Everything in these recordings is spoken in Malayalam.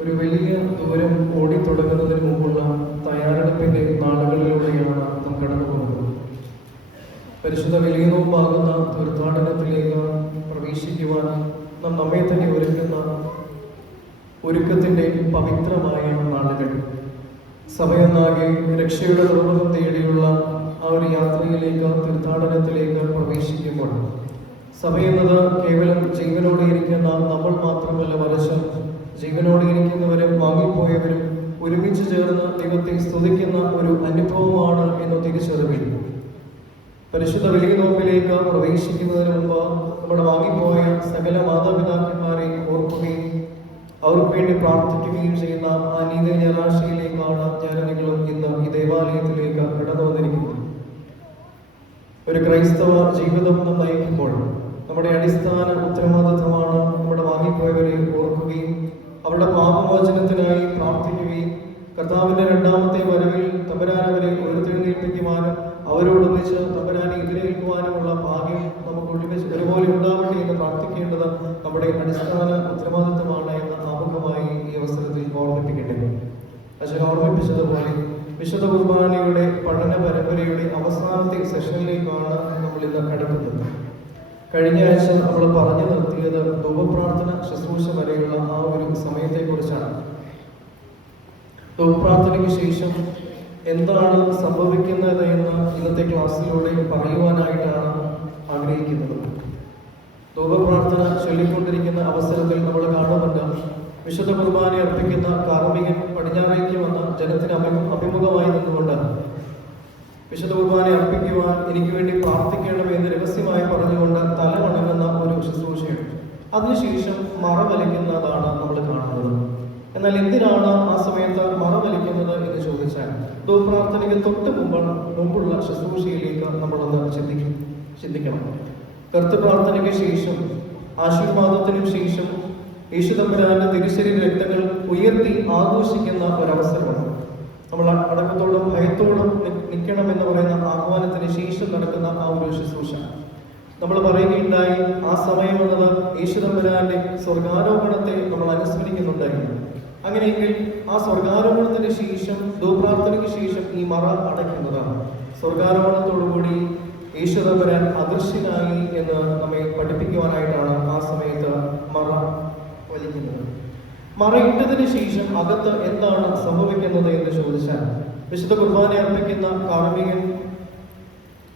ഒരു വലിയ ദൂരം ഓടിത്തുടങ്ങുന്നതിന് മുമ്പുള്ള തയ്യാറെടുപ്പിന്റെ നാളുകളിലൂടെയാണ് നാം കടന്നു പോകുന്നത്. പരിശുദ്ധ വിലീനവുമാകുന്ന തീർത്ഥാടനത്തിലേക്ക് പ്രവേശിക്കുവാൻ നാം നമ്മെ തന്നെ ഒരുക്കത്തിന്റെ പവിത്രമായ നാളുകൾ. സഭയെന്നാകെ രക്ഷയുടെ നിർവഹണം തേടിയുള്ള ആ ഒരു യാത്രയിലേക്ക്, തീർത്ഥാടനത്തിലേക്ക് പ്രവേശിക്കുമ്പോൾ സഭയെന്നത് കേവലം ജീവനോടെ ഇരിക്കുന്ന നമ്മൾ മാത്രമല്ല, മറിച്ച് ജീവനോടെ ഇരിക്കുന്നവരും വാങ്ങിപ്പോയവരും ഒരുമിച്ച് ചേർന്ന് ദൈവത്തെ സ്തുതിക്കുന്ന ഒരു അനുഭവമാണ് എന്ന് തിരിച്ചറിവിൽ പരിശുദ്ധ വലിയ നോമ്പിലേക്ക് പ്രവേശിക്കുന്നതിന് മുമ്പ് നമ്മുടെ വാങ്ങിപ്പോയ സകല മാതാപിതാക്കന്മാരെ ഓർക്കുകയും അവർക്ക് വേണ്ടി പ്രാർത്ഥിക്കുകയും ചെയ്യുന്ന ആ നീതി ഞായറാഴ്ചയിലേക്കാണ് ഞാൻ നിങ്ങളും ഇന്ന് ഈ ദേവാലയത്തിലേക്ക് കടന്നു വന്നിരിക്കുന്നത്. ഒരു ക്രൈസ്തവ ജീവിതം നയിക്കുമ്പോൾ നമ്മുടെ അടിസ്ഥാന ഉത്തരവാദിത്വമാണ് നമ്മുടെ വാങ്ങിപ്പോയവരെ ഓർക്കുകയും അവരുടെ പാപമോചനത്തിനായി പ്രാർത്ഥിക്കുകയും കർത്താവിന്റെ രണ്ടാമത്തെ വരവിൽ തമ്പുരാനവരെ ഉയർത്തെഴുന്നേൽപ്പിക്കുവാനും അവരോടൊന്നിച്ച് തമ്പുരാനെ എതിരേൽക്കുവാനുമുള്ള ഭാഗ്യം നമുക്ക് ഒരുപോലെ ഉണ്ടാവട്ടെ എന്ന് പ്രാർത്ഥിക്കേണ്ടത് നമ്മുടെ അടിസ്ഥാന ഉത്തരവാദിത്വമാണ് എന്ന് ആമുഖമായി ഈ അവസരത്തിൽ ഓർമ്മിപ്പിക്കേണ്ടത്. അച്ഛൻ ഓർമ്മിപ്പിച്ചതുപോലെ വിശുദ്ധ കുർബാനയുടെ പഠന പരമ്പരയുടെ അവസാനത്തെ സെഷനിലേക്കാണ് നമ്മൾ ഇന്ന് കടക്കുന്നത്. കഴിഞ്ഞ ആഴ്ച നമ്മൾ പറഞ്ഞു നിർത്തിയത് ധൂപപ്രാർത്ഥന ശുശ്രൂഷ വരെയുള്ള ആ ഒരു സമയത്തെക്കുറിച്ചാണ്. ധൂപപ്രാർത്ഥനയ്ക്ക് ശേഷം എന്താണ് സംഭവിക്കുന്നത് എന്ന് ഇന്നത്തെ ക്ലാസ്സിലൂടെ പറയുവാനായിട്ടാണ് ആഗ്രഹിക്കുന്നത്. ധൂപപ്രാർത്ഥന ചൊല്ലിക്കൊണ്ടിരിക്കുന്ന അവസരത്തിൽ നമ്മൾ കാണുന്നുണ്ട്, വിശുദ്ധ കുർബാന അർപ്പിക്കുന്ന കാർമ്മികൻ പടിഞ്ഞാറേക്ക് വന്ന ജനത്തിന് അഭിമുഖമായി നിന്നുകൊണ്ട് വിശുദ്ധ കുർബാന അർപ്പിക്കുവാൻ എനിക്ക് വേണ്ടി പ്രാർത്ഥിക്കണമെന്ന് രഹസ്യമായി പറഞ്ഞുകൊണ്ട് തല വണങ്ങുന്ന ഒരു ശുശ്രൂഷയുണ്ട്. അതിനുശേഷം മറ വലിക്കുന്നതാണ് നമ്മൾ കാണുന്നത്. എന്നാൽ എന്തിനാണ് ആ സമയത്ത് മറ വലിക്കുന്നത് എന്ന് ചോദിച്ചാൽ, ധൂപപ്രാർത്ഥനയ്ക്ക് തൊട്ട് മുമ്പുള്ള ശുശ്രൂഷയിലേക്ക് നമ്മളൊന്ന് ചിന്തിക്കണം. കർത്തൃപ്രാർത്ഥനയ്ക്ക് ശേഷം, ആശീർവാദത്തിനും ശേഷം യേശുതമ്പുരാന്റെ തിരുശരീര രക്തങ്ങൾ ഉയർത്തി ആഘോഷിക്കുന്ന ഒരവസരമാണ്. നമ്മൾ അടക്കത്തോടും ഭയത്തോടും നിൽക്കണം എന്ന് പറയുന്ന ആഹ്വാനത്തിന് ശേഷം നടക്കുന്ന ആ ഒരു ശുശ്രൂഷ നമ്മൾ പറയുകയുണ്ടായി. ആ സമയം എന്നത് യേശുതമ്പുരാന്റെ സ്വർഗാരോപണത്തെ നമ്മൾ അനുസ്മരിക്കുന്നുണ്ടായിരുന്നു. അങ്ങനെയെങ്കിൽ ആ സ്വർഗാരോപണത്തിന് ശേഷം, ധൂപപ്രാർത്ഥനയ്ക്ക് ശേഷം ഈ മറ അടയ്ക്കുന്നതാണ്. സ്വർഗാരോപണത്തോടുകൂടി യേശുതമ്പുരാൻ അദൃശ്യനായി എന്ന് നമ്മെ പഠിപ്പിക്കുവാനായിട്ടാണ് ആ സമയത്ത് മറ വലിക്കുന്നത്. മറയിട്ടതിന് ശേഷം അകത്ത് എന്താണ് സംഭവിക്കുന്നത് എന്ന് ചോദിച്ചാൽ, വിശുദ്ധ കുർബാന അർപ്പിക്കുന്ന കാർമ്മികൻ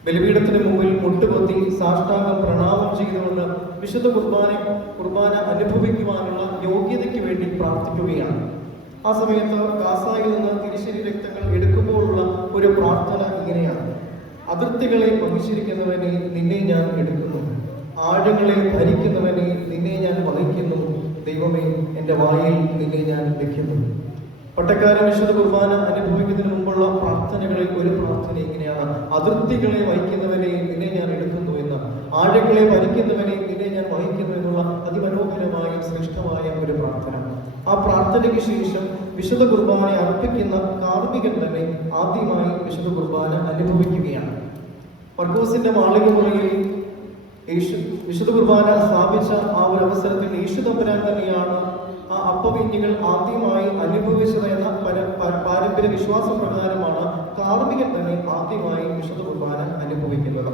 ബലിപീഠത്തിന് മുമ്പിൽ മുട്ടുകൊത്തി സാഷ്ടാംഗം പ്രണാമം ചെയ്തുകൊണ്ട് വിശുദ്ധ കുർബാന അനുഭവിക്കുവാനുള്ള യോഗ്യതയ്ക്ക് വേണ്ടി പ്രാർത്ഥിക്കുകയാണ്. ആ സമയത്ത് കാസായിൽ നിന്ന് തിരുശരീര രക്തങ്ങൾ എടുക്കുമ്പോഴുള്ള ഒരു പ്രാർത്ഥന ഇങ്ങനെയാണ്: അതിർത്തികളെ വഹിച്ചിരിക്കുന്നവനെ നിന്നെ ഞാൻ എടുക്കുന്നു, ആഴങ്ങളെ ഭരിക്കുന്നവനെ നിന്നെ ഞാൻ വഹിക്കുന്നു, ദൈവമേ എൻ്റെ വായിൽ നിന്നെ ഞാൻ വെക്കുന്നു. പട്ടക്കാരൻ വിശുദ്ധ കുർബാന അനുഭവിക്കുന്നതിന് മുമ്പുള്ള പ്രാർത്ഥനകളിൽ ഒരു പ്രാർത്ഥന ഇങ്ങനെയാണ്: അതിർത്തികളെ വഹിക്കുന്നവനെ നിന്നെ ഞാൻ എടുക്കുന്നു എന്ന്, ആഴങ്ങളെ ഭരിക്കുന്നവനെ നിന്നെ ഞാൻ വഹിക്കുന്നു എന്നുള്ള അതിമനോഹരമായ ശ്രേഷ്ഠമായ ഒരു പ്രാർത്ഥന. ആ പ്രാർത്ഥനയ്ക്ക് ശേഷം വിശുദ്ധ കുർബാന അർപ്പിക്കുന്ന കാർമ്മികൻ തന്നെ ആദ്യമായി വിശുദ്ധ കുർബാന അനുഭവിക്കുകയാണ്. മർക്കോസിന്റെ മാളികമുറിയിൽ വിശുദ്ധ കുർബാന സ്ഥാപിച്ച ആ ഒരു അവസരത്തിൽ യേശുതമ്പുരാൻ തന്നെയാണ് ആ അപ്പവീഞ്ഞുകൾ ആദ്യമായി അനുഭവിച്ചത് എന്ന പാരമ്പര്യ വിശ്വാസ പ്രകാരമാണ് കാർമ്മികൻ തന്നെ ആദ്യമായി വിശുദ്ധ കുർബാന അനുഭവിക്കുന്നത്.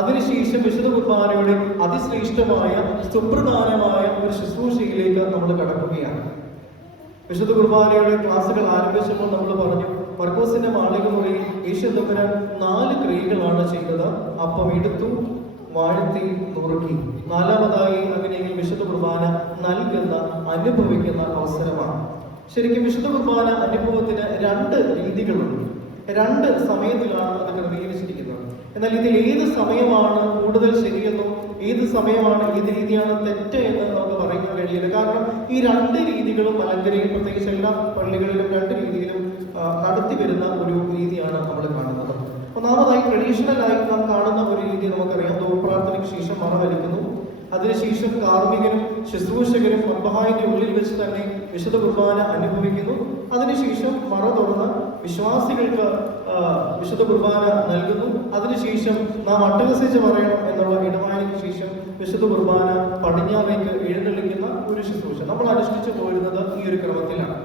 അതിനുശേഷം വിശുദ്ധ കുർബാനയുടെ അതിശ്രേഷ്ഠമായ സുപ്രധാനമായ ഒരു ശുശ്രൂഷയിലേക്ക് നമ്മൾ കടക്കുകയാണ്. വിശുദ്ധ കുർബാനയുടെ ക്ലാസുകൾ ആരംഭിച്ചപ്പോൾ നമ്മൾ പറഞ്ഞു, മർക്കോസിന്റെ മാളികമുറിയിൽ യേശുതമ്പുരാൻ 4 ക്രിയകളാണ് ചെയ്തത്. അപ്പം എടുത്തു, വാഴ്ത്തി, നുറുക്കി. 4ാമതായി അങ്ങനെയെങ്കിൽ വിശുദ്ധ കുർബാന നൽകുന്ന, അനുഭവിക്കുന്ന അവസരമാണ്. ശരിക്കും വിശുദ്ധ കുർബാന അനുഭവത്തിന് 2 രീതികളുണ്ട്. 2 സമയത്തിലാണ് അത് ക്രമീകരിച്ചിരിക്കുന്നത്. എന്നാൽ ഇതിൽ ഏത് സമയമാണ് കൂടുതൽ ശരിയെന്നോ ഏത് സമയമാണ് ഏത് രീതിയാണ് തെറ്റ് എന്ന് നമുക്ക് പറയാൻ കഴിയില്ല. കാരണം ഈ 2 രീതികളും മലങ്കരയിൽ, പ്രത്യേകിച്ച് എല്ലാ പള്ളികളിലും 2 രീതിയിലും നടത്തി വരുന്ന ഒരു രീതിയാണ് നമ്മൾ കാണുന്നത്. ഒന്നാമതായി ട്രഡീഷണലായി നാം കാണുന്ന ഒരു രീതി നമുക്കറിയാം. ധൂപപ്രാർത്ഥനയ്ക്ക് ശേഷം മറ വലിക്കുന്നു. അതിനുശേഷം കാർമ്മികനും ശുശ്രൂഷകരും മദ്ബഹായിന്റെ ഉള്ളിൽ വെച്ച് തന്നെ വിശുദ്ധ കുർബാന അനുഭവിക്കുന്നു. അതിനുശേഷം മറ തുറന്ന് വിശ്വാസികൾക്ക് വിശുദ്ധ കുർബാന നൽകുന്നു. അതിനുശേഷം നാം അട്ടഹസിച്ച് പറയണം എന്നുള്ള ഇടവായനയ്ക്ക് ശേഷം വിശുദ്ധ കുർബാന പടിഞ്ഞാറേക്ക് എഴുന്നള്ളിക്കുന്ന ഒരു ശുശ്രൂഷ നമ്മൾ അനുഷ്ഠിച്ചു പോരുന്നത് ഈ ഒരു ക്രമത്തിലാണ്.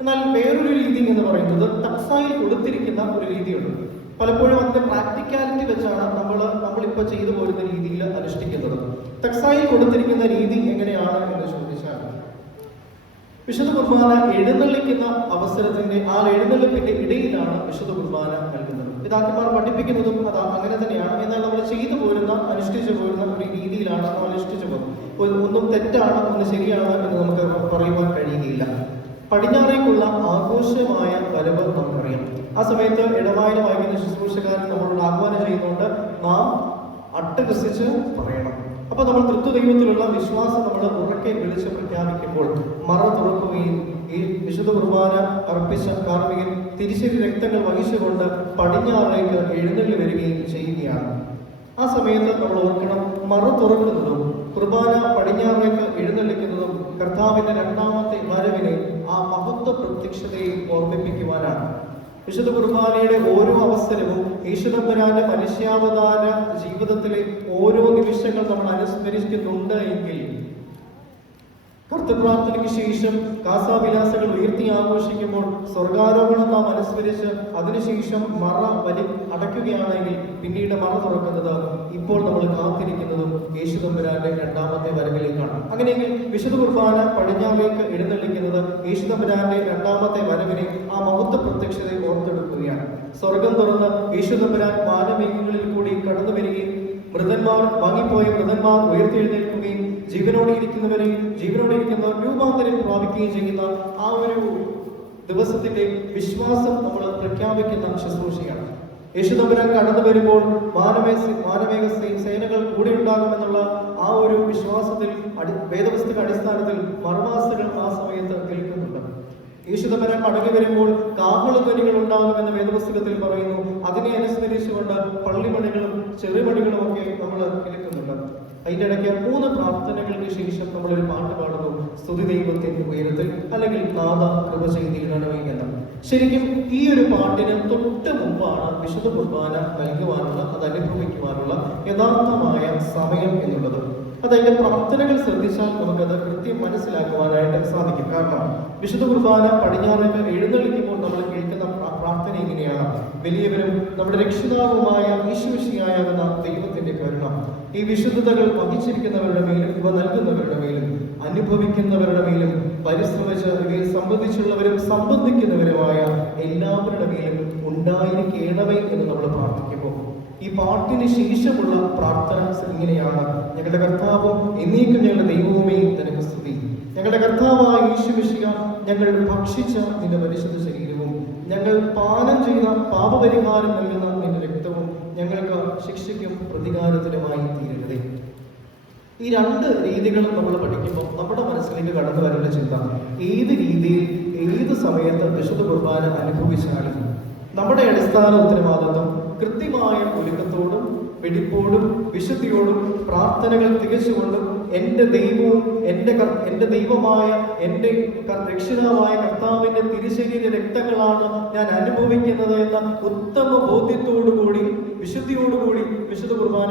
എന്നാൽ വേറൊരു രീതി എന്ന് പറയുന്നത് തക്സായിൽ കൊടുത്തിരിക്കുന്ന ഒരു രീതിയുണ്ട്. പലപ്പോഴും അതിന്റെ പ്രാക്ടിക്കാലിറ്റി വെച്ചാണ് നമ്മളിപ്പോൾ ചെയ്തു പോരുന്ന രീതിയിൽ അനുഷ്ഠിക്കുന്നത്. തക്സായിൽ കൊടുത്തിരിക്കുന്ന രീതി എങ്ങനെയാണ് എന്ന് ചോദിച്ചാൽ, വിശുദ്ധ കുർബാന എഴുന്നള്ളിക്കുന്ന അവസരത്തിന്റെ ആ എഴുന്നള്ളിപ്പിന്റെ ഇടയിലാണ് വിശുദ്ധ കുർബാന നൽകുന്നത്. പിതാക്കന്മാർ പഠിപ്പിക്കുന്നതും അത് അങ്ങനെ തന്നെയാണ്. എന്നാൽ നമ്മൾ ചെയ്തു പോരുന്ന അനുഷ്ഠിച്ചു പോരുന്ന ഒരു രീതിയിലാണ് നമ്മൾ അനുഷ്ഠിച്ചു പോകുന്നത്. ഒന്നും തെറ്റാണ്, ഒന്ന് ശരിയാണ് എന്ന് നമുക്ക് പറയുവാൻ കഴിയുകയില്ല. പടിഞ്ഞാറേക്കുള്ള ആഘോഷമായ വരവ് നമുക്കറിയാം. ആ സമയത്ത് ഇടവായന വായിക്കുന്ന ശുശ്രൂഷകാരൻ നമ്മളോട് ആഹ്വാനം ചെയ്യുന്നുണ്ട്, നാം അട്ടഹസിച്ച് പറയണം. അപ്പൊ നമ്മൾ തൃത്വദൈവത്തിലുള്ള വിശ്വാസം നമ്മൾ ഉറക്കെ വിളിച്ച് പ്രഖ്യാപിക്കുമ്പോൾ മറ തുറക്കുകയും ഈ വിശുദ്ധ കുർബാന അർപ്പിച്ച കാർമ്മികൻ തിരിച്ചരി രക്തങ്ങൾ വഹിച്ചുകൊണ്ട് പടിഞ്ഞാറേക്ക് എഴുന്നള്ളി വരികയും ചെയ്യുകയാണ്. ആ സമയത്ത് നമ്മൾ ഓർക്കണം, മറ തുറക്കുന്നതും കുർബാന പടിഞ്ഞാറേക്ക് എഴുന്നള്ളിക്കുന്നതും കർത്താവിന്റെ രണ്ടാമത്തെ വരവിനെ ആ മഹത്വ പ്രത്യക്ഷതയും ഓർമ്മിപ്പിക്കുവാനാണ്. വിശുദ്ധ കുർബാനയുടെ ഓരോ അവസരവും യേശുദമ്പുരാന്റെ മനുഷ്യാവതാര ജീവിതത്തിലെ ഓരോ നിമിഷങ്ങൾ നമ്മൾ അനുസ്മരിക്കുന്നുണ്ട് എങ്കിൽ കർത്തൃപ്രാർത്ഥനയ്ക്ക് ശേഷം കാസാവിലാസങ്ങൾ ഉയർത്തി ആഘോഷിക്കുമ്പോൾ സ്വർഗാരോഹണം നാം അനുസ്മരിച്ച് അതിനുശേഷം മറ അടയ്ക്കുകയാണെങ്കിൽ പിന്നീട് മറ തുറക്കുന്നത് ഇപ്പോൾ നമ്മൾ കാത്തിരിക്കുന്നതും യേശുദമ്പുരാന്റെ രണ്ടാമത്തെ വരവിലേക്കാണ്. അങ്ങനെയെങ്കിൽ വിശുദ്ധ കുർബാന പടിഞ്ഞാറേക്ക് എഴുന്നള്ളിക്കുന്നത് യേശുദമ്പുരാന്റെ രണ്ടാമത്തെ വരവിനെ ആ മഹത്വ പ്രത്യക്ഷതയെ ഓർത്തെടുക്കുകയാണ്. സ്വർഗം തുറന്ന് യേശുദമ്പുരാൻ വാനമേഘങ്ങളിൽ കൂടി കടന്നു വരികയും വാങ്ങിപ്പോയ മൃതന്മാർ ഉയർത്തെഴുന്നേൽക്കുകയും ജീവനോടെ ഇരിക്കുന്നവർ രൂപാന്തരം പ്രാപിക്കുകയും ചെയ്യുന്ന ആ ഒരു ദിവസത്തിന്റെ വിശ്വാസം നമ്മൾ പ്രഖ്യാപിക്കുന്ന ശുശ്രൂഷയാണ്. യേശുദമ്പുരാൻ കടന്നു വരുമ്പോൾ മാനവേക സേനകൾ കൂടെ ഉണ്ടാകുമെന്നുള്ള ആ ഒരു വിശ്വാസത്തിൽ വേദപുസ്തക അടിസ്ഥാനത്തിൽ മർമാസകൾ ആ സമയത്ത് കേൾക്കുന്നുണ്ട്. യേശുദമ്പുരാൻ മടങ്ങി വരുമ്പോൾ കാഹളധ്വനികൾ ഉണ്ടാകുമെന്ന് വേദപുസ്തകത്തിൽ പറയുന്നു. അതിനെ അനുസ്മരിച്ചുകൊണ്ട് പള്ളിമണികളും ചെറുമണികളും ഒക്കെ നമ്മൾ കേൾക്കുന്നുണ്ട്. അതിൻ്റെ ഇടയ്ക്ക് 3 പ്രാർത്ഥനകൾക്ക് ശേഷം നമ്മളൊരു പാട്ട് പാടുന്നു, സ്തുതി ദൈവത്തിന്റെ ഉയരത്തിൽ, അല്ലെങ്കിൽ നാഥ കൃപ ചെയ്തിടണമേ എന്ന്. ശരിക്കും ഈ ഒരു പാട്ടിന് തൊട്ട് മുമ്പാണ് വിശുദ്ധ കുർബാന നൽകുവാനുള്ള, അത് അനുഭവിക്കുവാനുള്ള യഥാർത്ഥമായ സമയം എന്നുള്ളത്. അതിന്റെ പ്രാർത്ഥനകൾ ശ്രദ്ധിച്ചാൽ നമുക്കത് കൃത്യം മനസ്സിലാക്കുവാനായിട്ട് സാധിക്കും. കാരണം വിശുദ്ധ കുർബാന പടിഞ്ഞാറേക്ക് എഴുന്നള്ളിക്കുമ്പോൾ നമ്മൾ കേൾക്കുന്ന പ്രാർത്ഥന ഇങ്ങനെയാണ്: വലിയവരും നമ്മുടെ രക്ഷിതാവുമായ ഈശോമിശിഹായാകുന്ന ദൈവത്തിന്റെ കരുണ ഈ വിശുദ്ധതകൾ വഹിച്ചിരിക്കുന്നവരുടെ മേലും ഇവ നൽകുന്നവരുടെ മേലും അനുഭവിക്കുന്നവരുടെ മേലും പരിശ്രമിച്ച് ഇവയിൽ സംബന്ധിച്ചുള്ളവരും സംബന്ധിക്കുന്നവരുമായ എല്ലാവരുടെ മേലും ഉണ്ടായിരിക്കണമേ എന്ന് നമ്മൾ പ്രാർത്ഥിക്കുമ്പോൾ ഈ പാട്ടിന് ശേഷമുള്ള പ്രാർത്ഥന ഇങ്ങനെയാണ്: ഞങ്ങളുടെ കർത്താവും എന്നേക്കും ഞങ്ങളുടെ ദൈവവുമേ നിനക്ക് സ്തുതി. ഞങ്ങളുടെ കർത്താവായ ഈശോമിശിഹാ, ഞങ്ങൾ ഭക്ഷിച്ച നിന്റെ പരിശുദ്ധ ശരീരവും ഞങ്ങൾ പാനം ചെയ്ത പാപപരിഹാരം നൽകുന്ന നിന്റെ രക്തവും ഞങ്ങൾക്ക് ശിക്ഷയ്ക്കും പ്രതികാരത്തിനുമായി തീരരുതേ. ഈ 2 രീതികളും നമ്മൾ പഠിക്കുമ്പോൾ നമ്മുടെ മനസ്സിലേക്ക് കടന്നു വരേണ്ട ചിന്ത, ഏത് രീതിയിൽ ഏത് സമയത്ത് വിശുദ്ധ കുർബാന അനുഭവിച്ചാലും നമ്മുടെ അടിസ്ഥാന ഉത്തരവാദിത്വം കൃത്യമായ ഒരുക്കത്തോടും വെടിപ്പോടും വിശുദ്ധിയോടും പ്രാർത്ഥനകൾ തികച്ചുകൊണ്ടും എൻ്റെ ദൈവവും എൻ്റെ ദൈവമായ എൻ്റെ രക്ഷിതാവായ കർത്താവിൻ്റെ തിരുശരീര രക്തങ്ങളാണ് ഞാൻ അനുഭവിക്കുന്നത് എന്ന ഉത്തമ ബോധ്യത്തോടുകൂടി വിശുദ്ധിയോടുകൂടി വിശുദ്ധ കുർബാന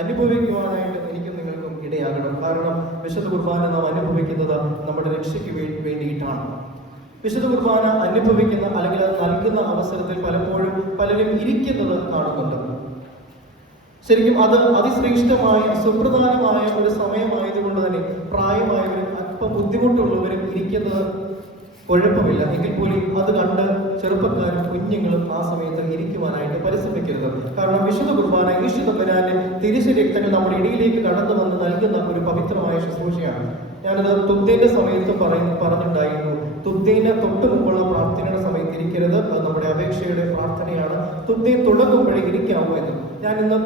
അനുഭവിക്കുവാനായിട്ട് എനിക്കും നിങ്ങൾക്കും ഇടയാകണം. കാരണം വിശുദ്ധ കുർബാന നാം അനുഭവിക്കുന്നത് നമ്മുടെ രക്ഷയ്ക്ക് വേണ്ടിയിട്ടാണ്. വിശുദ്ധ കുർബാന അനുഭവിക്കുന്ന അല്ലെങ്കിൽ അത് നൽകുന്ന അവസരത്തിൽ പലപ്പോഴും പലരും ഇരിക്കുന്നത് കാണുന്നുണ്ട്. ശരിക്കും അത് അതിശ്രേഷ്ഠമായ സുപ്രധാനമായ ഒരു സമയമായതുകൊണ്ട് തന്നെ പ്രായമായവരും അല്പം ബുദ്ധിമുട്ടുള്ളവരും ഇരിക്കുന്നത് കുഴപ്പമില്ല. എങ്കിൽ പോലും അത് കണ്ട് ചെറുപ്പക്കാരും കുഞ്ഞുങ്ങളും ആ സമയത്ത് ഇരിക്കുവാനായിട്ട് പരിശ്രമിക്കരുത്. കാരണം വിശുദ്ധ കുർബാന യേശുദമ്പുരാന്റെ തിരിച്ചു രക്തങ്ങൾ നമ്മുടെ ഇടയിലേക്ക് കടന്നു വന്ന് നൽകുന്ന ഒരു പവിത്രമായ ശുശ്രൂഷയാണ്. ഞാനത് തുബ്ദേന്റെ സമയത്ത് പറഞ്ഞിട്ടുണ്ടായിരുന്നു. തുബ്ദേന് തൊട്ട് മുമ്പുള്ള പ്രാർത്ഥനയുടെ സമയത്ത് ഇരിക്കരുത്, അത് നമ്മുടെ അപേക്ഷയുടെ പ്രാർത്ഥനയാണ്. തുബ്ദേൻ തുടങ്ങുമ്പോഴേ ഇരിക്കാവൂ എന്ന്. ഞാൻ ഇന്ന്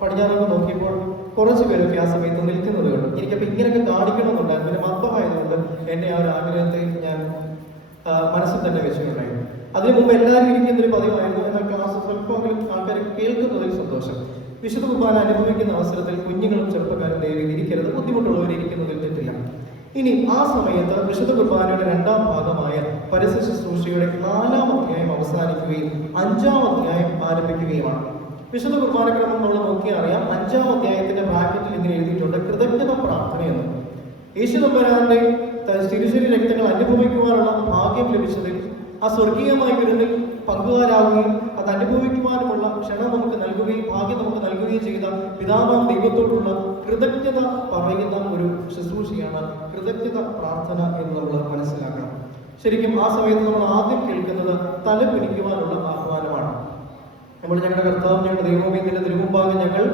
പടിഞ്ഞാറോട്ട് നോക്കിയപ്പോൾ കുറച്ച് പേരൊക്കെ ആ സമയത്ത് നിൽക്കുന്നത് കണ്ടു. എനിക്കപ്പോൾ ഇങ്ങനെയൊക്കെ കാണിക്കണമെന്നുണ്ടായിരുന്നു. പിന്നെ മതമായതുകൊണ്ട് എന്നെ ആ ഒരു ആഗ്രഹത്തെ ഞാൻ മനസ്സിൽ തന്നെ വെച്ചിട്ടുണ്ടായിരുന്നു. അതിനു മുമ്പ് എല്ലാവരും ഇരിക്കുന്നൊരു പതിവായിരുന്നു. എന്നാൽ ക്ലാസ് സ്വല്പമെങ്കിലും ആൾക്കാർ കേൾക്കുന്നതിൽ സന്തോഷം. വിശുദ്ധ കുർബാന അനുഭവിക്കുന്ന അവസരത്തിൽ കുഞ്ഞുങ്ങളും ചെറുപ്പക്കാരും ദയവിൽ ഇരിക്കരുത്. ബുദ്ധിമുട്ടുള്ളവർ ഇരിക്കുന്നതിൽ തെറ്റില്ല. ഇനി ആ സമയത്ത് വിശുദ്ധ കുർബാനയുടെ 2ാം ഭാഗമായ പരസ്യ ശുശ്രൂഷയുടെ 4ാം അധ്യായം അവസാനിക്കുകയും 5ാം അധ്യായം ആരംഭിക്കുകയുമാണ്. വിശുദ്ധ കുർബാനക്രമം നമ്മൾ നോക്കിയാൽ അറിയാം, 5-ാം അധ്യായത്തിന്റെ ബ്രാക്കറ്റിൽ ഇങ്ങനെ എഴുതിയിട്ടുണ്ട് കൃതജ്ഞത പ്രാർത്ഥന എന്ന്. യേശു തമ്പുരാന്റെ തിരുശരീര രക്തങ്ങൾ അനുഭവിക്കുവാനുള്ള ഭാഗ്യം ലഭിച്ചതിൽ ആ സ്വർഗീയമായ വിരുന്നിൽ പങ്കുകാരാകുകയും അത് അനുഭവിക്കുവാനുമുള്ള ക്ഷണം നമുക്ക് നൽകുകയും ഭാഗ്യം നമുക്ക് നൽകുകയും ചെയ്ത പിതാവാം ദൈവത്തോടുള്ള കൃതജ്ഞത പറയുന്ന ഒരു ശുശ്രൂഷയാണ് കൃതജ്ഞത പ്രാർത്ഥന എന്ന് നമ്മൾ മനസ്സിലാക്കണം. ശരിക്കും ആ സമയത്ത് നമ്മൾ ആദ്യം കേൾക്കുന്നത് തല കുനിക്കുവാനുള്ള ആഹ്വാനമാണ്. നമ്മൾ ഞങ്ങളുടെ കർത്താവ് ഞങ്ങളുടെ ദൈവമേ നിന്റെ തിരുമുമ്പാകെ ഞങ്ങൾ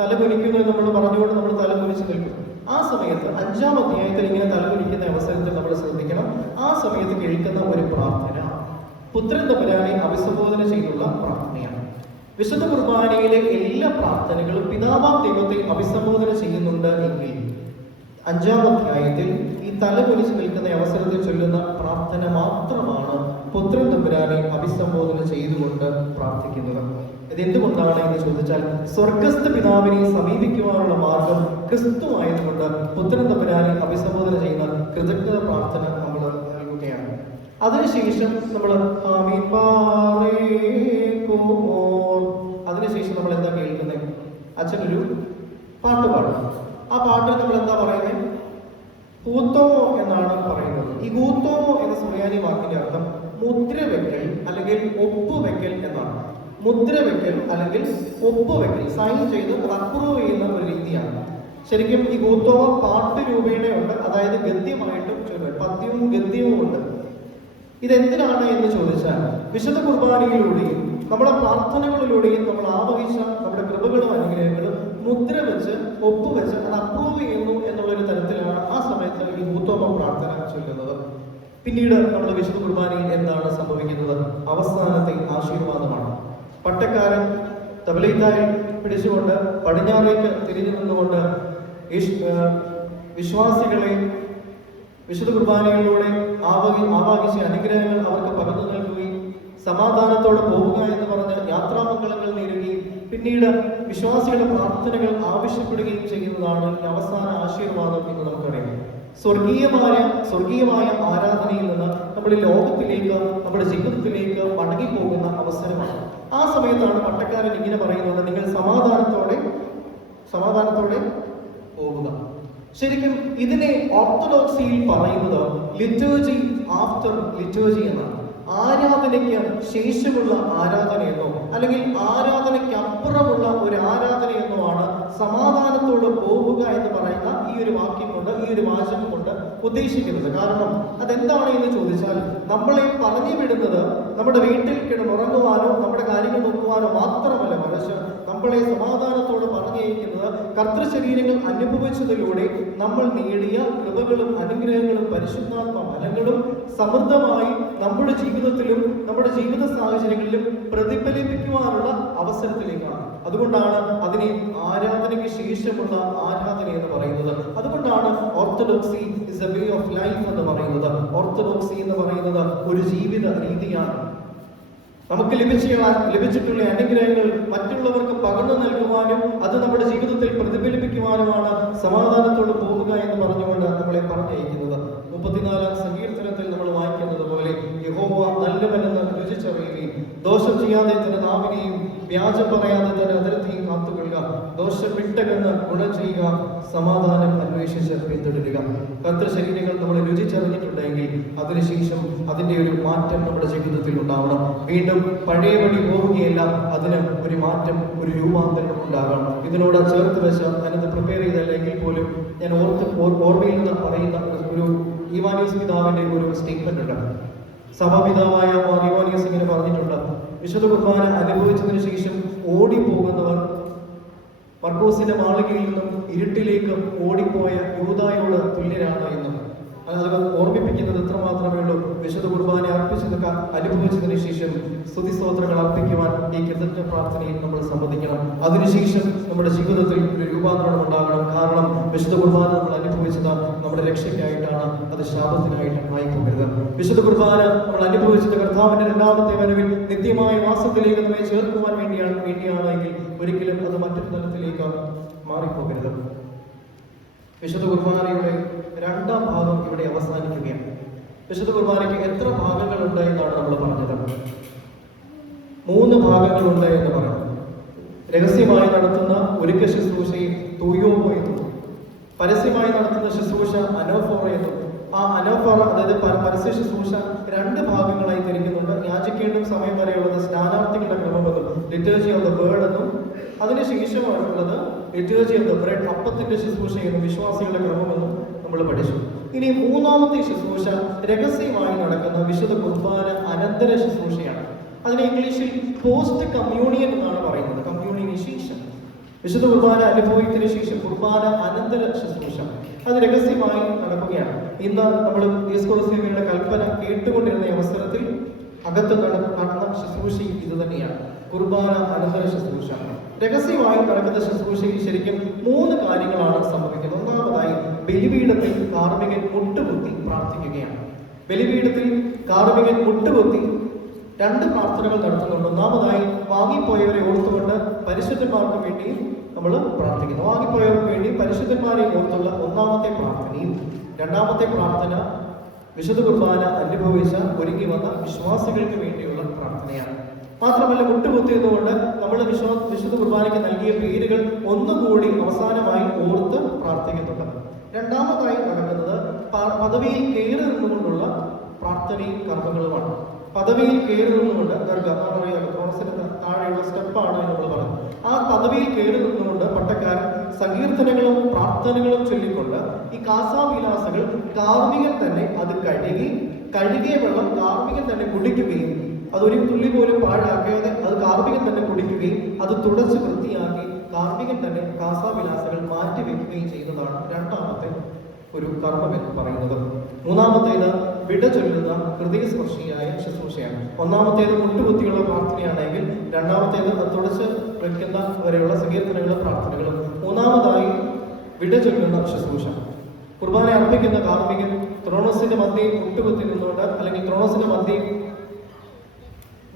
തല കുനിക്കുന്നു എന്ന് നമ്മൾ പറഞ്ഞുകൊണ്ട് നമ്മൾ തല കുനിച്ച് നിൽക്കും. ആ സമയത്ത് 5-ാം അധ്യായത്തിൽ ഇങ്ങനെ തല കുനിക്കുന്ന അവസരത്തിൽ നമ്മൾ ശ്രദ്ധിക്കണം. ആ സമയത്ത് കേൾക്കുന്ന ഒരു പ്രാർത്ഥന പുത്രൻ തമ്പുരാനെ അഭിസംബോധന ചെയ്തുള്ള പ്രാർത്ഥനയാണ്. വിശുദ്ധ കുർബാനയിലെ എല്ലാ പ്രാർത്ഥനകളും പിതാവാം ദൈവത്തെ അഭിസംബോധന ചെയ്യുന്നുണ്ട് എങ്കിൽ 5-ാം അധ്യായത്തിൽ ഈ തല കുനിച്ച് നിൽക്കുന്ന അവസരത്തിൽ ചൊല്ലുന്ന പ്രാർത്ഥന മാത്രമാണ് പുത്രൻ തമ്പുരാനെ അഭിസംബോധന ചെയ്തുകൊണ്ട് പ്രാർത്ഥിക്കുന്നത്. ഇതെന്തുകൊണ്ടാണ് എന്ന് ചോദിച്ചാൽ, സ്വർഗസ്ഥ പിതാവിനെ സമീപിക്കുവാനുള്ള മാർഗം ക്രിസ്തു ആയതുകൊണ്ട് പുത്രൻ തമ്പുരാനെ അഭിസംബോധന ചെയ്യുന്ന കൃതജ്ഞത പ്രാർത്ഥന നമ്മൾ നൽകുകയാണ്. അതിനുശേഷം നമ്മൾ അതിനുശേഷം നമ്മൾ എന്താ കേൾക്കുന്നത്? അച്ഛനൊരു പാട്ട് പാടും. ആ പാട്ടിൽ നമ്മൾ എന്താ പറയുന്നത്? കൂത്തോമോ എന്നാണ് പറയുന്നത്. ഈ കൂത്തോമോ എന്ന സുറിയാനി വാക്കിന്റെ അർത്ഥം മുദ്രവെക്കൽ അല്ലെങ്കിൽ ഒപ്പുവെക്കൽ എന്നാണ്. മുദ്രവെക്കൽ അല്ലെങ്കിൽ ഒപ്പുവെക്കൽ, സൈൻ ചെയ്ത് അപ്രൂവ് ചെയ്യുന്ന ഒരു രീതിയാണ്. ശരിക്കും ഈ കൂത്തോമോ പാട്ട് രൂപേണയുണ്ട്, അതായത് ഗദ്യമായിട്ടും പദ്യവും ഗദ്യവും ഉണ്ട്. ഇതെന്തിനാണ് എന്ന് ചോദിച്ചാൽ, വിശുദ്ധ കുർബാനയിലൂടെയും നമ്മുടെ പ്രാർത്ഥനകളിലൂടെയും നമ്മൾ ആവഹിച്ച നമ്മുടെ കൃപകളും അനുഗ്രഹങ്ങളും മുദ്ര വെച്ച് ഒപ്പുവെച്ച് അത് അപ്രൂവ് ചെയ്യുന്നു എന്നുള്ളൊരു തരത്തിലാണ് ആ സമയത്ത് ഈ കൂത്തോമ പ്രാർത്ഥന ചൊല്ലുന്നത്. പിന്നീട് നമ്മുടെ വിശുദ്ധ കുർബാനയിൽ എന്താണ് സംഭവിക്കുന്നത്? അവസാനത്തെ ആശീർവാദമാണ്. പട്ടക്കാരൻ തബലീത്തായി പിടിച്ചുകൊണ്ട് പടിഞ്ഞാറേക്ക് തിരിഞ്ഞു നിന്നുകൊണ്ട് വിശ്വാസികളെ വിശുദ്ധ കുർബാനയിലൂടെ ആവാഹിച്ച അനുഗ്രഹങ്ങൾ അവർക്ക് പകർന്നു നൽകുകയും സമാധാനത്തോടെ പോവുക എന്ന് പറഞ്ഞ് യാത്രാമംഗളങ്ങൾ നേരുകയും പിന്നീട് വിശ്വാസികളുടെ പ്രാർത്ഥനകൾ ആവശ്യപ്പെടുകയും ചെയ്യുന്നതാണ് ഈ അവസാന ആശീർവാദം എന്ന് നമുക്കറിയാം. സ്വർഗീയമായ ആരാധനയിൽ നിന്ന് നമ്മുടെ ലോകത്തിലേക്ക്, നമ്മുടെ ജീവിതത്തിലേക്ക് മടങ്ങിപ്പോകുന്ന അവസരമാണ്. ആ സമയത്താണ് പട്ടക്കാരൻ ഇങ്ങനെ പറയുന്നത്, നിങ്ങൾ സമാധാനത്തോടെ പോവുക. ശരിക്കും ഇതിനെ ഓർത്തഡോക്സിയിൽ പറയുന്നത് ലിറ്റേർജി ആഫ്റ്റർ ലിറ്റേർജി എന്നാണ്. ആരാധനയ്ക്ക് ശേഷമുള്ള ആരാധനയെന്നോ അല്ലെങ്കിൽ ആരാധനയ്ക്ക് അപ്പുറമുള്ള ഒരു ആരാധനയെന്നോ ആണ് സമാധാനത്തോട് പോവുക എന്ന് പറയുന്ന ഈ ഒരു വാക്യം കൊണ്ട്, ഈ ഒരു വാചകം കൊണ്ട് ഉദ്ദേശിക്കുന്നത്. കാരണം അതെന്താണ് എന്ന് ചോദിച്ചാൽ, നമ്മളെ പറഞ്ഞു വിടുന്നത് നമ്മുടെ വീട്ടിൽ കിടന്നുറങ്ങുവാനോ നമ്മുടെ കാര്യങ്ങൾ നോക്കുവാനോ മാത്രമല്ല, മറിച്ച് നമ്മളെ സമാധാനത്തോട് പറഞ്ഞയക്കുന്നത് കർത്തൃശരീരങ്ങൾ അനുഭവിച്ചതിലൂടെ നമ്മൾ നേടിയ കൃപകളും അനുഗ്രഹങ്ങളും പരിശുദ്ധാത്മ ഫലങ്ങളും സമൃദ്ധമായി നമ്മുടെ ജീവിതത്തിലും നമ്മുടെ ജീവിത സാഹചര്യങ്ങളിലും പ്രതിഫലിപ്പിക്കുവാനുള്ള അവസരത്തിലേക്കാണ്. അതുകൊണ്ടാണ് അതിനെ ആരാധനയ്ക്ക് ശേഷമുള്ള ആരാധന എന്ന് പറയുന്നത്. അതുകൊണ്ടാണ് orthodoxy is a way of life എന്ന് പറയുന്നത്. ഓർത്തഡോക്സി എന്ന് പറയുന്നത് ഒരു ജീവിത രീതിയാണ്. നമുക്ക് ലഭിച്ചിട്ടുള്ള അനുഗ്രഹങ്ങൾ മറ്റുള്ളവർക്ക് പകർന്നു നൽകുവാനും അത് നമ്മുടെ ജീവിതത്തിൽ പ്രതിഫലിപ്പിക്കുവാനുമാണ് സമാധാനത്തോട് പോവുക എന്ന് പറഞ്ഞുകൊണ്ട് നമ്മളെ പറഞ്ഞയക്കുന്നത്. 34-ാം സങ്കീർത്തനത്തിൽ നമ്മൾ വായിക്കുന്നത് പോലെ, യഹോവ നല്ലവനെന്ന് രുചിച്ചറിയുകയും ദോഷം ചെയ്യാതെ തന്നെ നാവിനെയും വ്യാജം പറയാതെ തന്നെ അതിർത്തിയും കാത്തുകൊള്ളുക, ദോഷം വിട്ടകന്ന് ഗുണം ചെയ്യുക, സമാധാനം അന്വേഷിച്ച് പിന്തുടരുക. കർത്തൃശരീരങ്ങൾ നമ്മൾ രുചിച്ചറിഞ്ഞിട്ടുണ്ടെങ്കിൽ അതിനുശേഷം അതിന്റെ ഒരു മാറ്റം നമ്മുടെ ജീവിതത്തിൽ ഉണ്ടാവണം. വീണ്ടും പഴയപടി പോവുകയല്ല, അതിന് ഒരു മാറ്റം, ഒരു രൂപാന്തരം ഉണ്ടാകണം. ഇതിനോട് ചേർത്ത് വെച്ച് ഞാനത് പ്രിപ്പയർ ചെയ്തല്ലെങ്കിൽ പോലും ഞാൻ ഓർമ്മയിൽ നിന്ന് പറയുന്ന ഒരു ഈവാനിയോസ് പിതാവിന്റെ ഒരു സ്റ്റേറ്റ്മെന്റ് ഉണ്ട്. സഭാപിതാവായ ഈവാനിയോസ് ഇങ്ങനെ പറഞ്ഞിട്ടുണ്ട്, വിശുദ്ധ കുർബാന അനുഭവിച്ചതിന് ശേഷം ഓടിപ്പോകുന്നവർ മർക്കോസിന്റെ മാളികയിൽ നിന്നും ഇരുട്ടിലേക്ക് ഓടിപ്പോയ യൂദായോട് തുല്യരാണ് എന്ന്. അത് ഓർമ്മിപ്പിക്കുന്നത് എത്ര മാത്രമേ ഉള്ളൂ. വിശുദ്ധ കുർബാന അനുഭവിച്ചതിന് ശേഷം സ്തുതിസ്തോത്രങ്ങൾ അർപ്പിക്കുവാൻ ഈ കൃതജ്ഞ പ്രാർത്ഥനയിൽ നമ്മൾ സമ്മതിക്കണം. അതിനുശേഷം നമ്മുടെ ജീവിതത്തിൽ ഒരു രൂപാന്തരണം ഉണ്ടാകണം. കാരണം വിശുദ്ധ കുർബാന നമ്മൾ അനുഭവിച്ചത് നമ്മുടെ രക്ഷയ്ക്കായിട്ടാണ്, അത് ശാപത്തിനായിട്ട് ആയിപ്പോകരുത്. വിശുദ്ധ കുർബാന നമ്മൾ അനുഭവിച്ചത് കർത്താവിന്റെ രണ്ടാമത്തെ വരവിൽ നിത്യമായ വാസത്തിലേക്ക് നമ്മെ ചേർക്കുവാൻ വേണ്ടിയാണ് എങ്കിൽ ഒരിക്കലും അത് മറ്റൊരു തലത്തിലേക്ക് മാറിപ്പോകരുത്. വിശുദ്ധ കുർബാനയുടെ രണ്ടാം ഭാഗം ഇവിടെ അവസാനിക്കുകയാണ്. വിശുദ്ധ കുർബാനയ്ക്ക് എത്ര ഭാഗങ്ങളുണ്ട് എന്നാണ് നമ്മൾ പറഞ്ഞത്? 3 ഭാഗങ്ങളുണ്ട് എന്ന് പറയുന്നത്. രഹസ്യമായി നടത്തുന്ന ഒരുക്ക ശുശ്രൂഷയെ തൂയോമോ എന്നും, പരസ്യമായി നടത്തുന്ന ശുശ്രൂഷ അനോഫോറ എന്നും. ആ അനോഫോറ അതായത് പരസ്യ ശുശ്രൂഷ രണ്ട് ഭാഗങ്ങളായി തിരിക്കുന്നുണ്ട്. യാചിക്കേണ്ട സമയം വരെയുള്ളത് സ്നാനാർത്ഥികളുടെ ക്രമമെന്നും ലിറ്റേർജി ഓഫ് ദ വേർഡ് എന്നും, അതിനുശേഷമായിട്ടുള്ളത് ലിറ്റേർജി ഓഫ് ദ ബ്രെഡ് അപ്പത്തിന്റെ ശുശ്രൂഷ എന്നും വിശ്വാസികളുടെ ക്രമമെന്നും നമ്മൾ പഠിച്ചു. ഇനി മൂന്നാമത്തെ ശുശ്രൂഷ രഹസ്യമായി നടക്കുന്ന വിശുദ്ധ കുർബാന അനന്തര ശുശ്രൂഷയാണ്. അതിനെ ഇംഗ്ലീഷിൽ പോസ്റ്റ് കമ്മ്യൂണിയൻ എന്നാണ് പറയുന്നത്. കമ്മ്യൂണിയന് ശേഷം വിശുദ്ധ കുർബാന അനുഭവത്തിന് ശേഷം കുർബാന അനന്തര ശുശ്രൂഷ അത് രഹസ്യമായി നടക്കുകയാണ്. ഇന്ന് നമ്മൾ യേശുക്രിസ്തുവിന്റെ കൽപ്പന കേട്ടുകൊണ്ടിരുന്ന അവസരത്തിൽ അകത്ത് നടന്ന ശുശ്രൂഷയും ഇത് തന്നെയാണ്, കുർബാന അനന്തര ശുശ്രൂഷ. രഹസ്യമായി നടക്കുന്ന ശുശ്രൂഷയിൽ ശരിക്കും 3 കാര്യങ്ങളാണ് സംഭവിക്കുന്നത്. ഒന്നാമതായി ബലിപീഠത്തിൽ കാർമ്മികൻ മുട്ടുകുത്തി പ്രാർത്ഥിക്കുകയാണ്. ബലിപീഠത്തിൽ കാർമ്മികൻ മുട്ടുകുത്തി 2 പ്രാർത്ഥനകൾ നടത്തുന്നുണ്ട്. ഒന്നാമതായി വാങ്ങിപ്പോയവരെ ഓർത്തുകൊണ്ട് പരിശുദ്ധന്മാർക്ക് വേണ്ടി നമ്മൾ പ്രാർത്ഥിക്കുന്നു. വാങ്ങിപ്പോയവർക്ക് വേണ്ടി പരിശുദ്ധന്മാരെ ഓർത്തുള്ള ഒന്നാമത്തെ പ്രാർത്ഥനയും, രണ്ടാമത്തെ പ്രാർത്ഥന വിശുദ്ധ കുർബാന അനുഭവിച്ച ഒരുങ്ങി വന്ന വിശ്വാസികൾക്ക് വേണ്ടിയുള്ള പ്രാർത്ഥനയാണ്. മാത്രമല്ല മുട്ടുകുത്തിയതുകൊണ്ട് നമ്മൾ വിശുദ്ധ കുർബാനയ്ക്ക് നൽകിയ പേരുകൾ ഒന്നുകൂടി അവസാനമായി ഓർത്ത് പ്രാർത്ഥിക്കുന്നുണ്ട്. രണ്ടാമതായി നടക്കുന്നത് പദവിയിൽ കയറി നിന്നുകൊണ്ടുള്ള പ്രാർത്ഥനയും കർമ്മങ്ങളുമാണ്. പദവിയിൽ കയറി നിന്നുകൊണ്ട് ക്രോസിന് താഴെയുള്ള സ്റ്റെപ്പാണ് നമ്മൾ പറഞ്ഞത്. ആ പദവിയിൽ കയറി നിന്നുകൊണ്ട് പട്ടക്കാരൻ സങ്കീർത്തനങ്ങളും പ്രാർത്ഥനകളും ചൊല്ലിക്കൊണ്ട് ഈ കാസാവിലാസകൾ കാർമ്മികൻ തന്നെ അത് കഴുകിയ വെള്ളം കാർമ്മികൻ തന്നെ കുടിക്കുകയും അതൊരു തുള്ളി പോലും പാഴാക്കാതെ അത് കാർമ്മികൻ തന്നെ കുടിക്കുകയും അത് തുടച്ച് വൃത്തിയാക്കി കാർമ്മികൻ തന്നെ കാസാവിലാസകൾ മാറ്റി വെക്കുകയും ചെയ്യുന്നതാണ് രണ്ടാമത്തെ ഒരു കർമ്മം എന്ന് പറയുന്നത്. മൂന്നാമത്തേത് വിട ചൊല്ലുന്ന ഹൃദയസ്പർശിയായ ശുശ്രൂഷയാണ്. ഒന്നാമത്തേത് മുട്ടുകുത്തിയുള്ള പ്രാർത്ഥനയാണെങ്കിൽ രണ്ടാമത്തേത് അത് തുടച്ച് വെക്കുന്ന വരെയുള്ള സങ്കീർത്തനങ്ങളും പ്രാർത്ഥനകളും. മൂന്നാമതായി വിട ചൊല്ലുന്ന ശുശ്രൂഷ. കുർബാന അർപ്പിക്കുന്ന കാർമ്മികൻ ത്രോണസിന്റെ മധ്യയിൽ മുട്ടുകുത്തി നിന്നുകൊണ്ട് അല്ലെങ്കിൽ ത്രോണസിന്റെ മധ്യയിൽ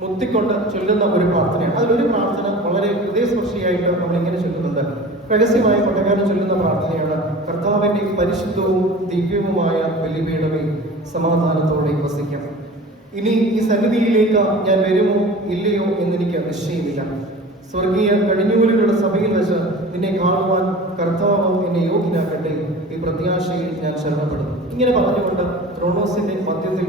മുത്തിക്കൊണ്ട് ചൊല്ലുന്ന ഒരു പ്രാർത്ഥനയാണ്. അതിലൊരു പ്രാർത്ഥന വളരെ ഹൃദയസ്പർശിയായിട്ട് നമ്മൾ ഇങ്ങനെ ചൊല്ലുന്നുണ്ട്. രഹസ്യമായ പട്ടക്കാരൻ ചൊല്ലുന്ന പ്രാർത്ഥനയാണ്: കർത്താവിന്റെ പരിശുദ്ധവും ദിവ്യവുമായ ബലിപീഠമേ, സമാധാനത്തോടെ വസിക്കാം. ഇനി ഈ സന്നിധിയിലേക്ക് ഞാൻ വരുമോ ഇല്ലയോ എന്നെനിക്ക് നിശ്ചയമില്ല. സ്വർഗീയ കടിഞ്ഞൂലുകളുടെ സഭയിൽ വെച്ച് നിന്നെ കാണുവാൻ കർത്താവ് എന്നെ യോഗ്യനാക്കട്ടെ. ഈ പ്രത്യാശയിൽ ഞാൻ ശരണപ്പെടുന്നു. ഇങ്ങനെ പറഞ്ഞുകൊണ്ട് ത്രോണോസിന്റെ മധ്യത്തിൽ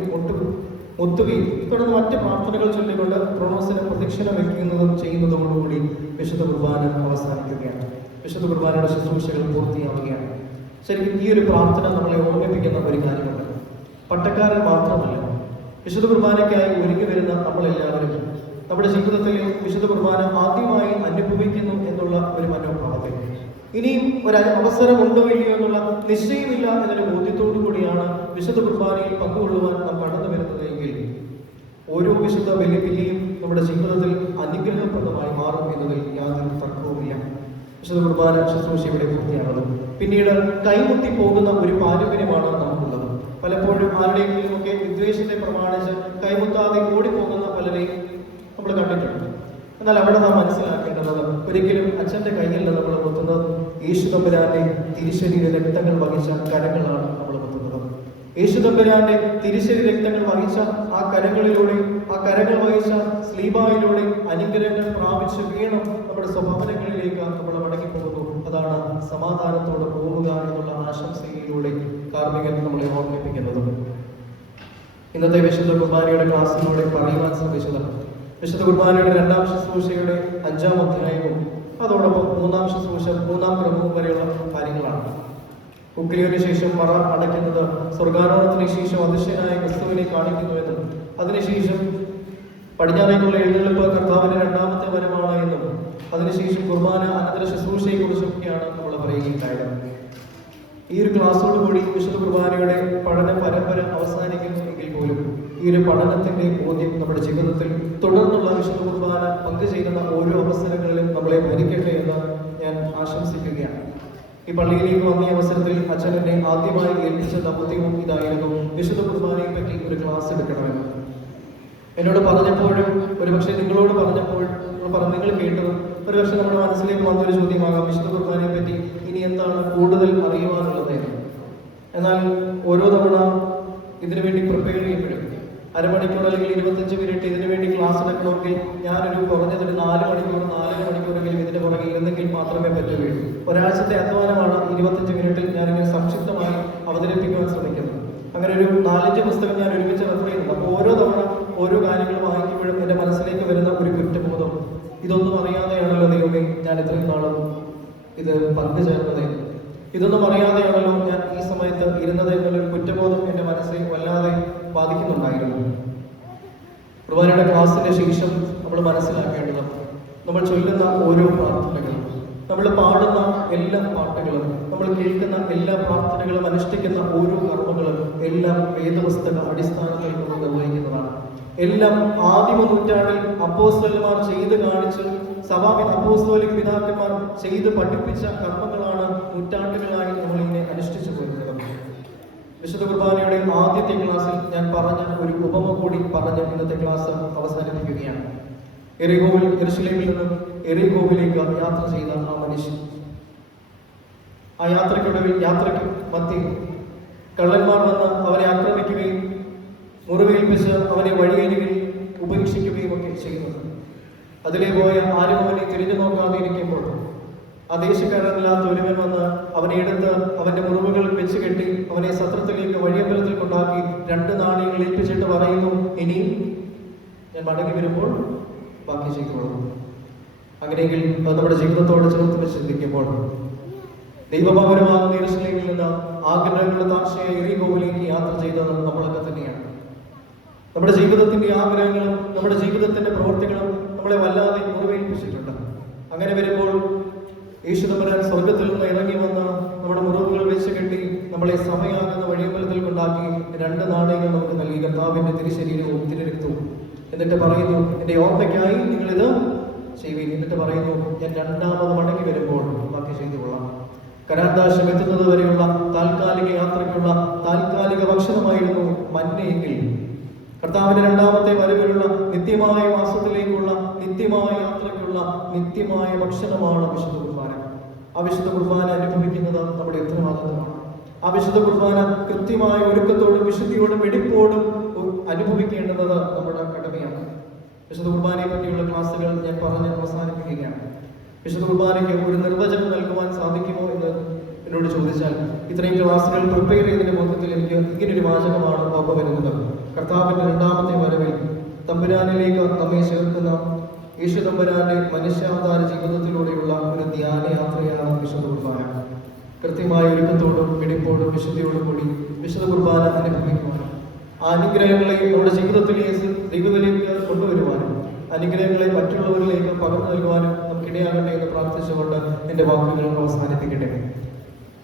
ഒത്തുകയും തുടർന്ന് മറ്റ് പ്രാർത്ഥനകൾ ചൊല്ലിക്കൊണ്ട് ത്രോണോസിന് പ്രദക്ഷിണം വയ്ക്കുന്നതും ചെയ്യുന്നതോടുകൂടി വിശുദ്ധ കുർബാന അവസാനിക്കുകയാണ്. വിശുദ്ധ കുർബാനയുടെ ശുശ്രൂഷകൾ പൂർത്തിയാവുകയാണ്. ശരിക്കും ഈ ഒരു പ്രാർത്ഥന നമ്മളെ ഓർമ്മിപ്പിക്കുന്ന ഒരു കാര്യമുണ്ട്. പട്ടക്കാരൻ മാത്രമല്ല, വിശുദ്ധ കുർബാനയ്ക്കായി ഒരുങ്ങി വരുന്ന നമ്മളെല്ലാവരും നമ്മുടെ ജീവിതത്തിൽ വിശുദ്ധ കുർബാന ആദ്യമായി അനുഭവിക്കുന്നു എന്നുള്ള ഒരു മനോഭാവത്തിൽ ഇനിയും ഒരു അവസരമുണ്ടോ ഇല്ലയോ എന്നുള്ള നിശ്ചയമില്ല എന്നൊരു ബോധ്യത്തോടു കൂടിയാണ് വിശുദ്ധ കുർബാനയിൽ പങ്കുകൊള്ളുവാൻ നാം കടന്നു വരുന്നത് എങ്കിൽ ഓരോ വിശുദ്ധ ബലിയും നമ്മുടെ ജീവിതത്തിൽ അനുഗ്രഹപ്രദമായി മാറും എന്നതിൽ യാതൊരു തർക്കവുമില്ല. വിശുദ്ധ കുർബാന ശുശ്രൂഷ ഇവിടെ പൂർത്തിയാകുന്നത്. പിന്നീട് കൈമുട്ടി പോകുന്ന ഒരു പാരമ്പര്യമാണ് നമുക്കുള്ളത്. പലപ്പോഴും ആരുടെയെങ്കിലും ഒക്കെ വിദ്വേഷത്തെ പ്രമാണിച്ച് കൈമുത്താതെ ഓടിപ്പോകുന്ന പലരെയും നമ്മൾ കണ്ടിട്ടുണ്ട്. എന്നാൽ അവിടെ നാം മനസ്സിലാക്കേണ്ടത് ഒരിക്കലും അച്ഛന്റെ കയ്യിൽ നമ്മൾ മുത്തുന്നത് യേശുതമ്പുരാന്റെ തിരുശരീര രക്തങ്ങൾ വഹിച്ച കരങ്ങളാണ് നമ്മൾ മുത്തുന്നത്. യേശുതമ്പുരാന്റെ തിരുശരീര രക്തങ്ങൾ വഹിച്ച ആ കരങ്ങളിലൂടെ, ആ കരങ്ങൾ വഹിച്ച സ്ലീബായിലൂടെ അനുഗ്രഹങ്ങൾ പ്രാപിച്ച് വീണം നമ്മുടെ സ്വഭാവനങ്ങളിലേക്ക് നമ്മൾ മടങ്ങിപ്പോകുന്നു. അതാണ് സമാധാനത്തോടെ പോവുക എന്നുള്ള ആശംസയിലൂടെ കാർമ്മികൻ നമ്മളെ ഓർമ്മിപ്പിക്കുന്നത്. ഇന്നത്തെ വിശുദ്ധ കുർബാനയുടെ ക്ലാസ്സിലൂടെ പറയുവാൻ ശ്രമിച്ചത് വിശുദ്ധ കുർബാനയുടെ 2ാം ശുശ്രൂഷയുടെ 5ാം അധ്യായവും അതോടൊപ്പം 3ാം ശുശ്രൂഷ 3ാം ക്രമവും വരെയുള്ള കാര്യങ്ങളാണ്. ഉക്രിയന് ശേഷം മറ അടയ്ക്കുന്നത് സ്വർഗാരോഹണത്തിന് ശേഷം അദൃശ്യനായ ക്രിസ്തുവിനെ കാണിക്കുന്നുവെന്നും അതിനുശേഷം പടിഞ്ഞാറേക്കുള്ള എഴുന്നള്ളിപ്പ് കർത്താവിന്റെ 2ാമത്തെ വരമാണ് എന്നും അതിനുശേഷം കുർബാന അനന്തര ശുശ്രൂഷയെ കുറിച്ചൊക്കെയാണ് നമ്മൾ പറയുകയുണ്ടായത്. ഈ ഒരു ക്ലാസ്സോടുകൂടി വിശുദ്ധ കുർബാനയുടെ പഠന പരമ്പര അവസാനിക്കുന്നു എങ്കിൽ പോലും ഈ ഒരു പഠനത്തിന്റെ ബോധ്യം നമ്മുടെ ജീവിതത്തിൽ തുടർന്നുള്ള വിശുദ്ധ കുർബാന പങ്കുചേരുന്ന ഓരോ അവസരങ്ങളിലും നമ്മളെ ഭരിക്കട്ടെ എന്ന് ഞാൻ ആശംസിക്കുകയാണ്. ഈ പള്ളിയിലേക്ക് വന്ന അവസരത്തിൽ അച്ഛൻ എന്നെ ആദ്യമായി ഏൽപ്പിച്ച ദൗത്യവും ഇതായിരുന്നു: വിശുദ്ധ കുർബാനയെ പറ്റി ഒരു ക്ലാസ് എടുക്കണമെന്ന്. എന്നോട് പറഞ്ഞപ്പോഴും ഒരുപക്ഷെ നിങ്ങളോട് പറഞ്ഞപ്പോൾ നിങ്ങൾ കേട്ടതും ഒരുപക്ഷെ നമ്മുടെ മനസ്സിലേക്ക് വന്നൊരു ചോദ്യമാകാം: വിശുദ്ധ കുർബാനയെ പറ്റി ഇനി എന്താണ് കൂടുതൽ അറിയുവാനുള്ളത്? എന്നാൽ ഓരോ തവണ ഇതിനു വേണ്ടി പ്രിപ്പയർ ചെയ്യുമ്പോഴും അരമണിക്കൂർ അല്ലെങ്കിൽ 25 മിനിറ്റ് ഇതിനു വേണ്ടി ക്ലാസ് എടുക്കണമെങ്കിൽ ഞാനൊരു കുറഞ്ഞതൊരു 4 മണിക്കൂർ 4 മണിക്കൂറെങ്കിലും ഇതിന് പുറകെ ഇരുന്നെങ്കിൽ മാത്രമേ പറ്റുകയുള്ളൂ. ഒരാഴ്ചത്തെ അധ്വാനമാണ് 25 മിനിറ്റിൽ ഞാനിങ്ങനെ സംക്ഷിപ്തമായി അവതരിപ്പിക്കുവാൻ ശ്രമിക്കുന്നത്. അങ്ങനെ ഒരു 4-5 പുസ്തകം ഞാൻ ഒരുമിച്ച് റെഫർ ചെയ്യുന്നുണ്ട്. അപ്പോൾ ഓരോ തവണ ഓരോ കാര്യങ്ങൾ വായിക്കുമ്പോഴും എൻ്റെ മനസ്സിലേക്ക് വരുന്ന ഒരു കുറ്റബോധം, ഇതൊന്നും അറിയാതെയാണല്ലോ ദൈവമേ ഞാൻ ഇത്രയും നാളും ഇത് പങ്കുചേർന്നത്, ഇതൊന്നും അറിയാതെയാണല്ലോ ഞാൻ ഈ സമയത്ത് ഇരുന്നത് എന്നുള്ളൊരു കുറ്റബോധം എൻ്റെ മനസ്സിൽ വല്ലാതെ ബാധിക്കുന്നുണ്ടായിരുന്നു. കുർബാനയുടെ ക്ലാസ്സിന്റെ ശേഷം നമ്മൾ മനസ്സിലാക്കേണ്ടത്, നമ്മൾ ചൊല്ലുന്ന ഓരോ പ്രാർത്ഥനകളും, നമ്മൾ പാടുന്ന എല്ലാ പാട്ടുകളും, നമ്മൾ കേൾക്കുന്ന എല്ലാ പ്രാർത്ഥനകളും, അനുഷ്ഠിക്കുന്ന ഓരോ കർമ്മങ്ങളും എല്ലാം വേദപുസ്തക അടിസ്ഥാനത്തിൽ നമ്മൾ നിർവഹിക്കുന്നതാണ്. എല്ലാം ആദിമ നൂറ്റാണ്ടിൽ അപ്പോസ്തലന്മാർ ചെയ്ത് കാണിച്ച് അപ്പോസ്തലിക പിതാക്കന്മാർ ചെയ്ത് പഠിപ്പിച്ച കർമ്മങ്ങളാണ് നൂറ്റാണ്ടുകളായി നമ്മൾ ഇങ്ങനെ അനുഷ്ഠിച്ചു പോരുന്നത്. വിശുദ്ധ കുർബാനയുടെ ആദ്യത്തെ ക്ലാസ്സിൽ ഞാൻ പറഞ്ഞ ഒരു ഉപമ കൂടി പറഞ്ഞ് ഇന്നത്തെ ക്ലാസ് അവസാനിപ്പിക്കുകയാണ്. യെരുശലേമിൽ നിന്നും എറിഹോവിലേക്ക് യാത്ര ചെയ്ത ആ മനുഷ്യൻ, ആ യാത്രയ്ക്ക് മധ്യേ കള്ളന്മാർ വന്ന് അവനെ ആക്രമിക്കുകയും മുറിവേൽപ്പിച്ച് അവനെ വഴിയരികിൽ ഉപേക്ഷിക്കുകയും ഒക്കെ ചെയ്യുന്നത്. അതിലെ പോയ ആരും അവനെ തിരിഞ്ഞു നോക്കാതെ ഇരിക്കുമ്പോൾ ആ ദേശക്കാരനല്ലാത്ത ഒരുവൻ വന്ന് അവനെ എടുത്ത് അവന്റെ മുറിവുകൾ വെച്ച് കെട്ടി അവനെ സത്രത്തിലേക്ക് വഴിയമ്പലത്തിൽ കൊണ്ടാക്കി 2 നാണയങ്ങൾ ഏൽപ്പിച്ചിട്ട് പറയുന്നു, ഇനിയും ഞാൻ മടങ്ങി വരുമ്പോൾ ബാക്കി ചെയ്തോളൂ. അങ്ങനെയെങ്കിൽ അത് നമ്മുടെ ജീവിതത്തോട് ചേർത്ത് വെച്ച് ചിന്തിക്കുമ്പോൾ ദൈവഭവനമാകുന്ന യെരുശലേമിൽ നിന്ന് ആഗ്രഹങ്ങളുടെ താക്ഷയായ യെരിഹോവിലേക്ക് യാത്ര ചെയ്തത് നമ്മളൊക്കെ തന്നെയാണ്. നമ്മുടെ ജീവിതത്തിന്റെ ആഗ്രഹങ്ങളും നമ്മുടെ ജീവിതത്തിന്റെ പ്രവൃത്തികളും നമ്മളെ വല്ലാതെ മുറിവേൽപ്പിച്ചിട്ടുണ്ട്. അങ്ങനെ വരുമ്പോൾ യേശുദമ്പുരാൻ സ്വർഗത്തിൽ നിന്ന് ഇറങ്ങി വന്ന് നമ്മുടെ മുറിവുകൾ വെച്ച് കെട്ടി നമ്മളെ സമയാകുന്ന വഴിയമ്പലത്തിൽ കൊണ്ടാക്കി 2 നാണയങ്ങൾ നമുക്ക് നൽകി, കർത്താവിന്റെ തിരുശരീരവും തിരുരക്തവും. എന്നിട്ട് പറയുന്നു, എന്റെ ഓർമ്മയ്ക്കായി നിങ്ങളിത് ചെയ്യുവീൻ. എന്നിട്ട് പറയുന്നു, ഞാൻ 2ാമത് മടങ്ങി വരുമ്പോൾ ബാക്കി ചെയ്തു കൊള്ളാം. കരാന്താശം എത്തുന്നത് വരെയുള്ള താൽക്കാലിക യാത്രയ്ക്കുള്ള താൽക്കാലിക ഭക്ഷണമായിരുന്നു മന്നയെങ്കിൽ കർത്താവിന്റെ 2ാമത്തെ വരവിലുള്ള നിത്യമായ വാസത്തിലേക്കുള്ള നിത്യമായ യാത്രയ്ക്കുള്ള നിത്യമായ ഭക്ഷണമാണ് വിശുദ്ധ കുർബാന. ആ വിശുദ്ധ കുർബാന അനുഭവിക്കുന്നത് നമ്മുടെ ഉത്തരവാദിത്തമാണ്. ആ വിശുദ്ധ കുർബാന കൃത്യമായ ഒരുക്കത്തോടും വിശുദ്ധിയോടും വെടിപ്പോടും അനുഭവിക്കേണ്ടത് നമ്മുടെ കടമയാണ്. വിശുദ്ധ കുർബാനയെ പറ്റിയുള്ള ക്ലാസ്സുകൾ ഞാൻ പറഞ്ഞ് അവസാനിപ്പിക്കുകയാണ്. വിശുദ്ധ കുർബാനയ്ക്ക് ഒരു നിർവചനം നൽകുവാൻ സാധിക്കുമോ എന്ന് എന്നോട് ചോദിച്ചാൽ, ഇത്രയും ക്ലാസ്സുകൾ പ്രിപ്പയർ ചെയ്തതിന്റെ മൊത്തത്തിൽ എനിക്ക് ഇങ്ങനൊരു വാചകമാണ് ഓർമ്മ വരുന്നത്. കർത്താവിന്റെ 2ാമത്തെ വരവിൽ തമ്പുരാനിലേക്ക് നമ്മെ ചേർക്കുന്ന യേശു തമ്പുരാന്റെ മനുഷ്യാവതാര ജീവിതത്തിലൂടെയുള്ള ഒരു ധ്യാനയാത്രയാണ് വിശുദ്ധ കുർബാന. കൃത്യമായ ഒരുക്കത്തോടും വെടിപ്പോടും വിശുദ്ധിയോടും കൂടി വിശുദ്ധ കുർബാന അനുഭവിക്കുവാനും ആ അനുഗ്രഹങ്ങളെ നമ്മുടെ ജീവിതത്തിലേക്ക് ദൈവത്തിലേക്ക് കൊണ്ടുവരുവാനും അനുഗ്രഹങ്ങളെ മറ്റുള്ളവരിലേക്ക് പകർന്നു നൽകുവാനും നമുക്കിടയാകട്ടെ എന്ന് പ്രാർത്ഥിച്ചുകൊണ്ട് എൻ്റെ വാക്കുകൾ അവസാനിപ്പിക്കട്ടെ.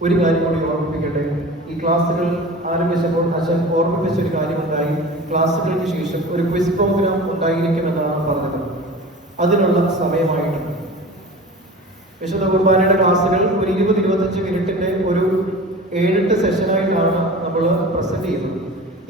ഒരു കാര്യം കൂടി ഓർമ്മിപ്പിക്കട്ടെ. ഈ ക്ലാസ്സുകൾ ആരംഭിച്ചപ്പോൾ അച്ഛൻ ഓർമ്മിപ്പിച്ചൊരു കാര്യമുണ്ടായി. ക്ലാസ്സുകൾക്ക് ശേഷം ഒരു ക്വിസ് പ്രോഗ്രാം ഉണ്ടായിരിക്കുമെന്നാണ് പറഞ്ഞത്. അതിനുള്ള സമയമായിട്ടുണ്ട്. വിശുദ്ധ കുർബാനയുടെ ക്ലാസ്സുകൾ ഒരു 20-25 മിനിറ്റിന്റെ ഒരു 7-8 സെഷനായിട്ടാണ് നമ്മൾ പ്രസന്റ് ചെയ്യുന്നത്.